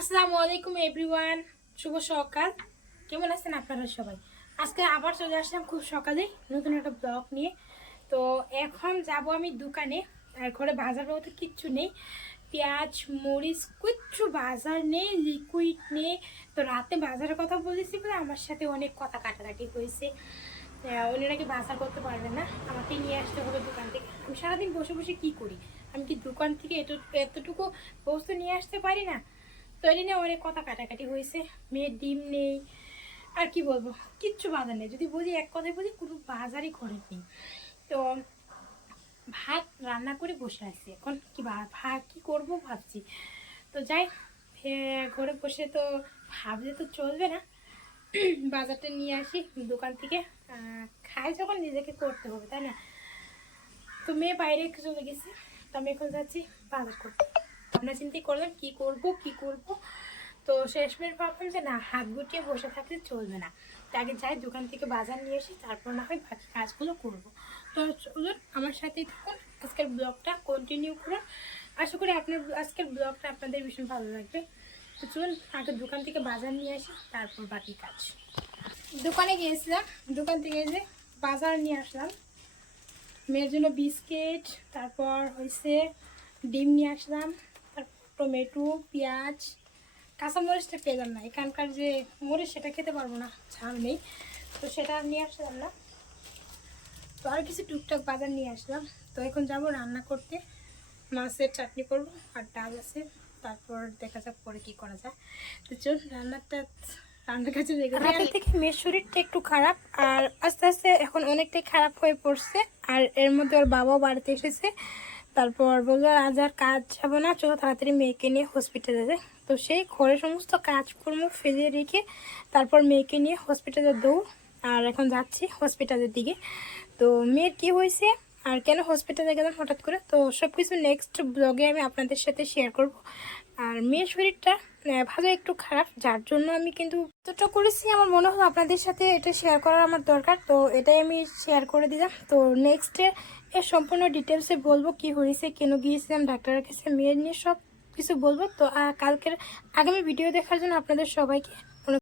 আসসালামু আলাইকুম এভরিওয়ান, শুভ সকাল। কেমন আছেন আপনারা সবাই? আজকে আবার চলে আসলাম খুব সকালে নতুন একটা ব্লগ নিয়ে। তো এখন যাব আমি দোকানে, আর ঘরে বাজার বলতে কিচ্ছু নেই। পেঁয়াজ মরিচ কিচ্ছু বাজার নেই, লিকুইড নেই। তো রাতে বাজারের কথা বলেছি বলে আমার সাথে অনেক কথা কাটাকাটি হয়েছে। উনি নাকি বাজার করতে পারবেন না, আমাকে নিয়ে আসতে হবে দোকান থেকে। আমি সারাদিন বসে বসে কি করি? আমি কি দোকান থেকে এতটুকু বস্তু নিয়ে আসতে পারি না? তো এই নিয়ে অনেক কথা কাটাকাটি হয়েছে। মেয়ের ডিম নেই, আর কি বলবো, কিচ্ছু বাজার নেই। যদি বলি এক কথায় বলি, কোনো বাজারই ঘরে নেই। তো ভাত রান্না করে বসে আছি, এখন কি ভাত কি করবো ভাবছি। তো যাই, ঘরে বসে তো ভাবলে তো চলবে না, বাজারটা নিয়ে আসি দোকান থেকে। খাই যখন নিজেকে করতে হবে, তাই না? তো মেয়ে বাইরে চলে গেছে, তো আমি এখন যাচ্ছি বাজার করতে। আপনার চিন্তাই করলাম কি করব কি করব। তো শেষমেশ ভাবলাম যে না, হাত গুটিয়ে বসে থাকলে চলবে না, আগে যাই দোকান থেকে বাজার নিয়ে এসে তারপর না হয় বাকি কাজগুলো করব। তো চলুন আমার সাথেই থাকুন, আজকের ব্লগটা কন্টিনিউ করুন। আশা করি আপনার আজকের ব্লগটা আপনাদের ভীষণ ভালো লাগবে। তো চলুন আগে দোকান থেকে বাজার নিয়ে আসি, তারপর বাকি কাজ। দোকানে গিয়েছিলাম, দোকান থেকে যে বাজার নিয়ে আসলাম। মেয়ের জন্য বিস্কিট, তারপর হয়েছে ডিম নিয়ে আসলাম, তারপর টমেটো, পেঁয়াজ, কাঁচামরিচটা পেলাম না, এখানকার যে মরিচ সেটা খেতে পারবো না, ঝাল নেই, তো সেটা নিয়ে আসলাম না। তো আর কিছু টুকটাক বাজার নিয়ে আসলাম। তো এখন যাব রান্না করতে, মাছের চাটনি করব আর ডাল আছে, তারপর দেখা যাক পরে কি করা যায়। তো চল রান্নার কাছে লেগে রাতের থেকে মেয়ের শরীরটা একটু খারাপ, আর আস্তে আস্তে এখন অনেকটাই খারাপ হয়ে পড়ছে। আর এর মধ্যে ওর বাবাও বাড়িতে এসেছে, তারপর বললো আজ আর কাজ যাবো না, চলো তাড়াতাড়ি মেয়েকে নিয়ে হসপিটালে যাই। তো সেই ঘরে সমস্ত কাজকর্ম ফেলে রেখে তারপর মেয়েকে নিয়ে হসপিটালে দৌড়। আর এখন যাচ্ছি হসপিটালের দিকে। তো মেয়ের কি হয়েছে আর কেন হসপিটালে গেলাম হঠাৎ করে, তো সব কিছু নেক্সট ব্লগে আমি আপনাদের সাথে শেয়ার করব। আর মেয়ের শরীরটা ভালো একটু খারাপ, যার জন্য আমি কিন্তু যতটা করেছি আমার মনে হলো আপনাদের সাথে এটা শেয়ার করার আমার দরকার, তো এটাই আমি শেয়ার করে দিলাম। তো নেক্সটে এর সম্পূর্ণ ডিটেলসে বলবো কি হয়েছে, কেন গিয়েছিলাম ডাক্তারের কাছে, মেয়ের নিয়ে সব কিছু বলবো। তো কালকের আগামী ভিডিও দেখার জন্য আপনাদের সবাইকে